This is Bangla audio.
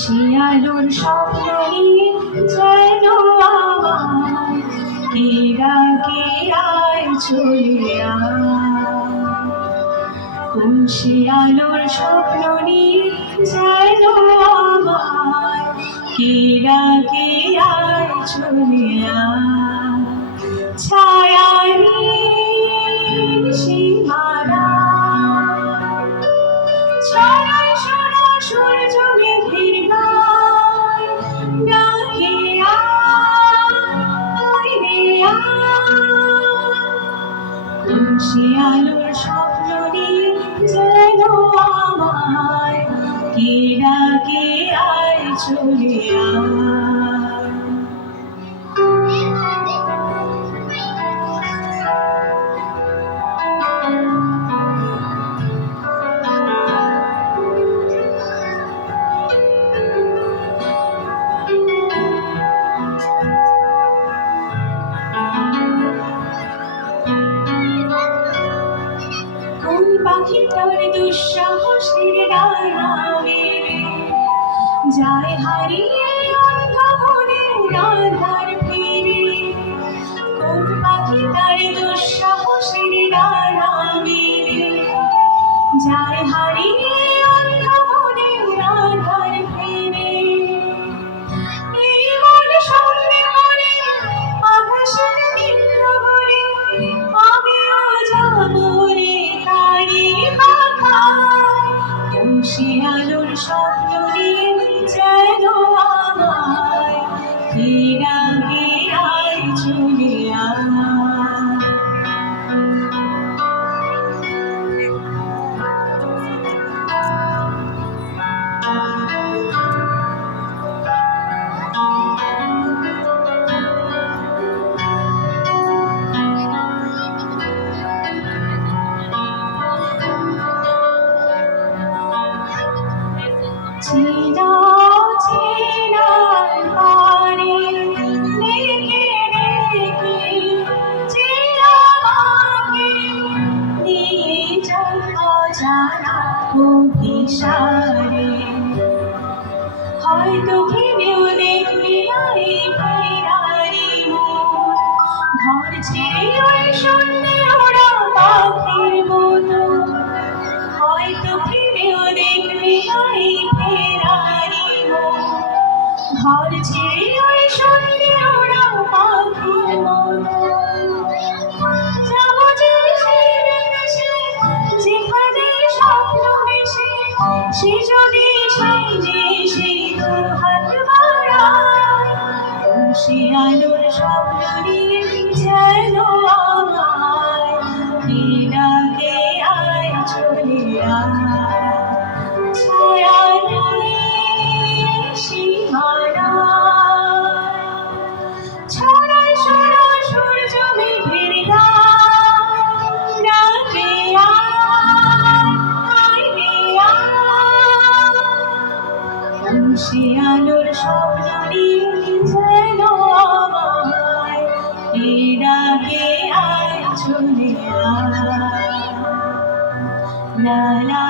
শিয়ালোর স্বপ্ন নিয়ে যেন আমার কেরা কেরায় চলিয়া, কোন শিয়ালোর স্বপ্ন নিয়ে যেন আমার কেরা কেরায় চলিয়া, ছায়ায় সীমানা ছড়ায় সোনা সূর্য মেঘের গায়, ডাকে আয় রে আয়, কোন শিয়ালোর স্বপ্ন নিয়ে যেন আমায় কেরা কেরায় চলিয়া। পাখি তোর দুঃসাহসের ডানা মেলে যায় হারিয়ে অন্ধকারের আধার ফিরে, কোন পাখি তার দুঃসাহসের ডানা মেলে যায় হারিয়ে অন্ধকারের আধার ফিরে, এই বলে সন্ধ্যে করে আকাশের নীল করে আমিও যাবো রে তারি পাখায়, কোন শিয়ালোর স্বপ্ন নিয়ে যেন আমায় কেরা কেরায় চলিয়া। চেনা চেনার পারে ডেকে ডেকে যে আমাকে নিয়ে যায় অজানা অভিসারে, হয়তো ভেবেও দেখবে না এই ফেরারি মন, ঘর ছেড়ে ওই শূন্যে ওরা পাখির মতো, হয়তো ভেবেও দেখবে না এই ফেরারি মন, ঘর ছেড়ে ওই শূন্যে ওরা পাখির মতো, যাবো যে সেই দেশে যেখানে স্বপ্ন বেশি, সে যদি সেই দেশে দু হাত বাড়ায়, কোন শিয়ালোর স্বপ্ন নিয়ে যেন আমায় কেরা কেরায় চলিয়া, ছায়ায় সীমানা ছড়ায় সোনা সূর্য মেঘের গায়, ডাকে আয় রে আয়, কোন শিয়ালোর স্বপ্ন নিয়ে যেন আমায় কেরা কেরায় চলিয়া। লা লা